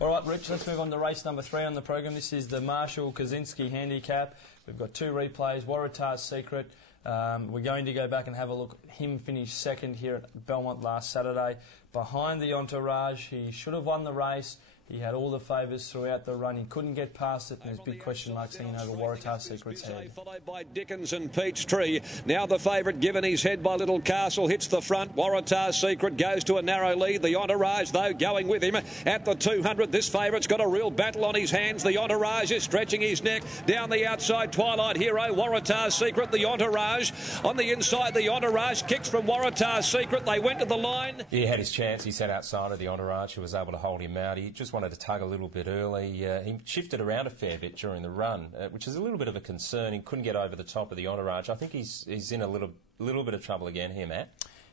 All right, Rich, let's move on to race number 3 on the program. This is the Marshall Kaczynski Handicap. We've got 2 replays, Waratah's Secret. We're going to go back and have a look. Him finished second here at Belmont last Saturday. Behind the Entourage, he should have won the race. He had all the favours throughout the run. He couldn't get past it, and there's big question marks hanging over Waratah's Secret's head. Followed by Dickens and Peachtree. Now the favourite given his head by Little Castle hits the front. Waratah's Secret goes to a narrow lead. The Entourage, though, going with him at the 200. This favourite's got a real battle on his hands. The Entourage is stretching his neck. Down the outside, Twilight Hero, Waratah's Secret, the Entourage. On the inside, the Entourage kicks from Waratah's Secret. They went to the line. He had his chance. He sat outside of the Entourage, who was able to hold him out. He just wanted to tug a little bit early. He shifted around a fair bit during the run, which is a little bit of a concern. He couldn't get over the top of the Entourage. I think he's in a little bit of trouble again here, Matt.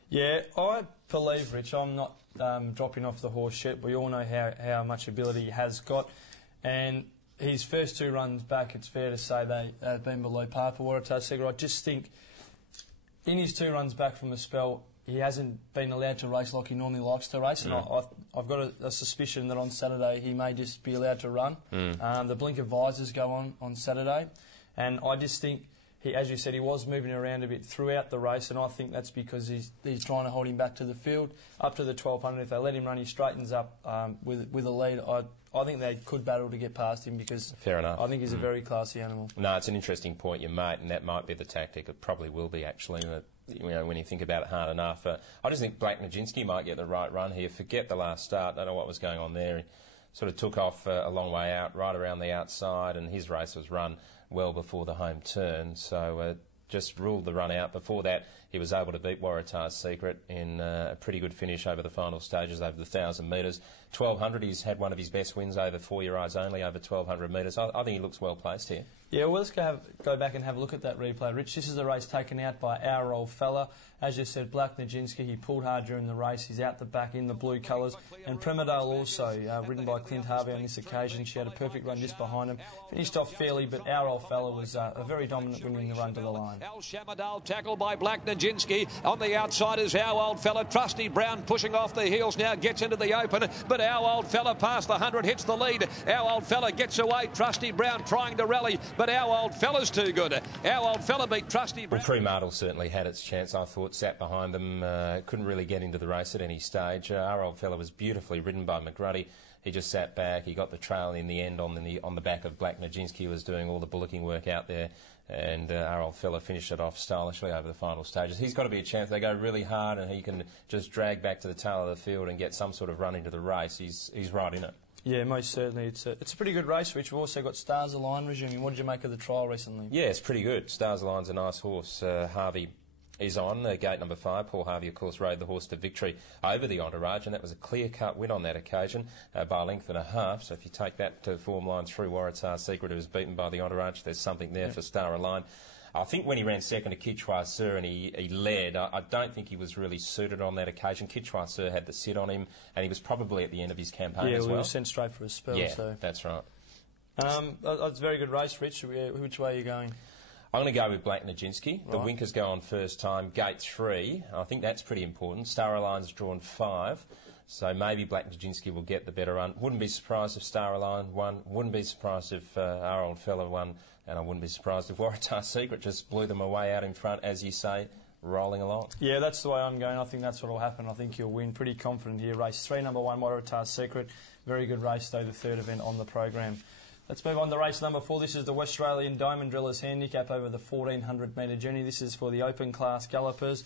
Yeah, I believe, Rich, I'm not dropping off the horse yet. We all know how much ability he has got. And his first 2 runs back, it's fair to say they have been below par for Waratah's Secret. I just think in his 2 runs back from the spell, he hasn't been allowed to race like he normally likes to race, and I've got a suspicion that on Saturday he may just be allowed to run. The Blinker visors go on Saturday, and I just think, as you said, he was moving around a bit throughout the race, and I think that's because he's trying to hold him back to the field. Up to the 1200, if they let him run, he straightens up with a lead. I think they could battle to get past him because fair enough. I think he's a very classy animal. No, it's an interesting point you made, and that might be the tactic. It probably will be, actually. When you think about it hard enough. I just think Black Nijinsky might get the right run here. Forget the last start. Don't know what was going on there. He sort of took off a long way out, right around the outside, and his race was run well before the home turn. So just ruled the run out. Before that, he was able to beat Waratah's Secret in a pretty good finish over the final stages, over the 1,000 metres. 1,200, he's had one of his best wins over 4-year-olds only, over 1,200 metres. I think he looks well placed here. Yeah, well, let's go back and have a look at that replay. Rich, this is the race taken out by Our Old Fella. As you said, Black Nijinsky, he pulled hard during the race. He's out the back in the blue colours. And Premedale also, ridden by Clint Harvey on this occasion. She had a perfect run just behind him. Finished off fairly, but Our Old Fella was a very dominant winning the run to the line. Al Shamadal tackled by Black Nijinsky. On the outside is Our Old Fella. Trusty Brown pushing off the heels now, gets into the open. But Our Old Fella past the 100, hits the lead. Our Old Fella gets away. Trusty Brown trying to rally, but Our Old Fella's too good. Our Old Fella beat Trusty Brown. Well, Fremantle certainly had its chance, I thought. Sat behind them, couldn't really get into the race at any stage. Our Old Fella was beautifully ridden by McGruddy. He just sat back. He got the trail in the end on the back of Black Nijinsky, who was doing all the bullocking work out there. And our Old Fella finished it off stylishly over the final stages. He's got to be a chance. They go really hard, and he can just drag back to the tail of the field and get some sort of run into the race. He's right in it. Yeah, most certainly. It's a pretty good race, Rich. We've also got Stars Align resuming. What did you make of the trial recently? Yeah, it's pretty good. Stars Align's a nice horse. Harvey is on, gate number 5. Paul Harvey, of course, rode the horse to victory over the Entourage, and that was a clear-cut win on that occasion by a length and a half. So if you take that form line through, Waratah's Secret, who was beaten by the Entourage, there's something there for Star Align. I think when he ran second to Kitchoiseur and he led, I don't think he was really suited on that occasion. Kitchoiseur had the sit on him, and he was probably at the end of his campaign as well. Yeah, he was sent straight for a spell. Yeah, so. That's right. It's a very good race, Rich. Which way are you going? I'm going to go with Black Nijinsky. Right. The Winkers go on first time. Gate 3, I think that's pretty important. Star Align's drawn 5, so maybe Black Nijinsky will get the better run. Wouldn't be surprised if Star Align won. Wouldn't be surprised if Our Old Fella won. And I wouldn't be surprised if Waratah's Secret just blew them away out in front, as you say, rolling along. Yeah, that's the way I'm going. I think that's what will happen. I think he'll win. Pretty confident here. Race 3, number 1, Waratah's Secret. Very good race, though, the third event on the program. Let's move on to race number 4. This is the West Australian Diamond Drillers Handicap over the 1,400-metre journey. This is for the open class gallopers.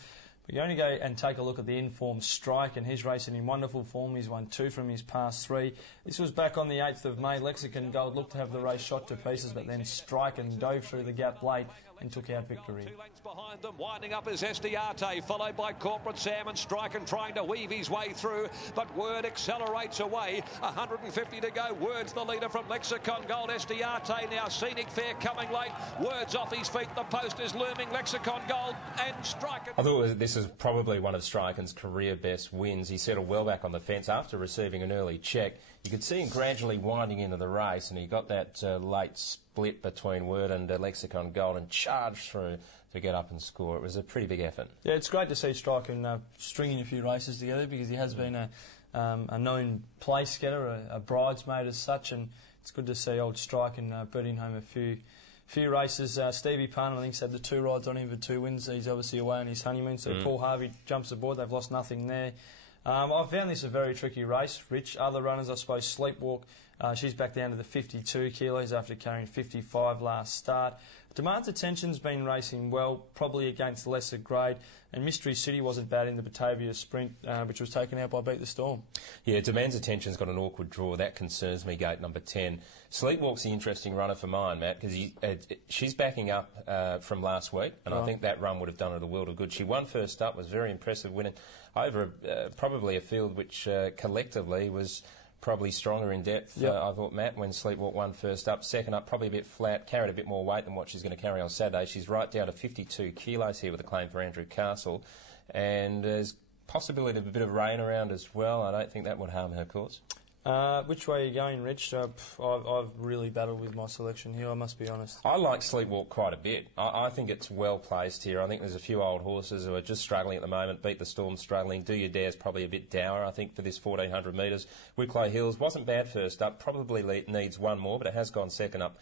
We're going to go and take a look at the informed Strike, and he's racing in wonderful form. He's won 2 from his past 3. This was back on the 8th of May. Lexicon Gold looked to have the race shot to pieces, but then Strike and dove through the gap late and took out victory. 2 lengths behind them, winding up is Estiarte, followed by Corporate Sam and Strike, and trying to weave his way through, but Word accelerates away. 150 to go. Word's the leader from Lexicon Gold. Estiarte now, Scenic Fair coming late. Word's off his feet. The post is looming. Lexicon Gold and Strike. I thought this is probably one of Striken's career best wins. He settled well back on the fence after receiving an early check. You could see him gradually winding into the race, and he got that late split between Word and Lexicon Gold and charged through to get up and score. It was a pretty big effort. Yeah, it's great to see Striken stringing a few races together, because he has been a a known place getter, a bridesmaid as such, and it's good to see old Strike and birding home a few races. Stevie Parnham, I think, had the 2 rides on him for 2 wins. He's obviously away on his honeymoon, so Paul Harvey jumps aboard. They've lost nothing there. I found this a very tricky race, Rich. Other runners, I suppose, Sleepwalk, she's back down to the 52 kilos after carrying 55 last start. Demands Attention's been racing well, probably against lesser grade, and Mystery City wasn't bad in the Batavia Sprint, which was taken out by Beat the Storm. Yeah, Demands Attention's got an awkward draw. That concerns me, gate number 10. Sleepwalk's the interesting runner for mine, Matt, because she's backing up from last week, and I think that run would have done her the world of good. She won first up, was very impressive, winning over probably a field which collectively was probably stronger in depth, I thought, Matt, when Sleepwalk won first up. Second up, probably a bit flat, carried a bit more weight than what she's going to carry on Saturday. She's right down to 52 kilos here with a claim for Andrew Castle, and there's possibility of a bit of rain around as well. I don't think that would harm her course. Which way are you going, Rich? I've really battled with my selection here, I must be honest. I like Sleepwalk quite a bit. I think it's well placed here. I think there's a few old horses who are just struggling at the moment. Beat the Storm struggling. Do Your Dare's probably a bit dour, I think, for this 1,400 metres. Wicklow Hills wasn't bad first up. Probably needs one more, but it has gone second up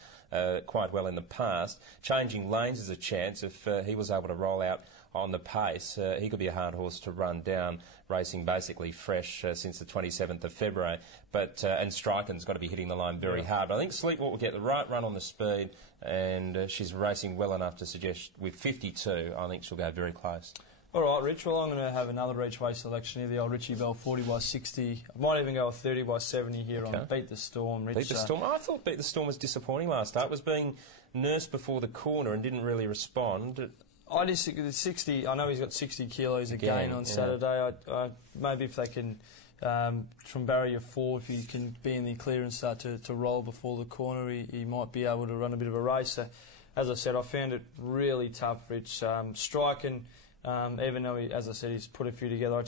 quite well in the past. Changing Lanes is a chance if he was able to roll out on the pace. He could be a hard horse to run down, racing basically fresh since the 27th of February. But and Striken's got to be hitting the line very hard. But I think Sleepwalk will get the right run on the speed, and she's racing well enough to suggest with 52, I think she'll go very close. All right, Rich. Well, I'm going to have another each way selection here, the old Richie Bell 40 by 60. I might even go a 30 by 70 here on Beat the Storm. Rich, Beat the Storm. I thought Beat the Storm was disappointing last start. It was being nursed before the corner and didn't really respond. I just think the 60. I know he's got 60 kilos again on Saturday. Maybe if they can, from barrier 4, if he can be in the clear and start to roll before the corner, he might be able to run a bit of a race. So, as I said, I found it really tough, Rich. Striking, even though as I said, he's put a few together,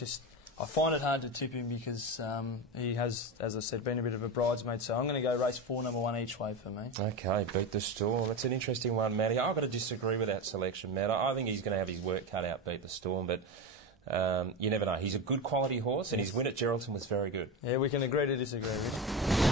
I find it hard to tip him because he has, as I said, been a bit of a bridesmaid. So I'm going to go race 4, number 1 each way for me. OK, Beat the Storm. That's an interesting one, Matty. I've got to disagree with that selection, Matt. I think he's going to have his work cut out, Beat the Storm, but you never know. He's a good quality horse, and his win at Geraldton was very good. Yeah, we can agree to disagree, Rich.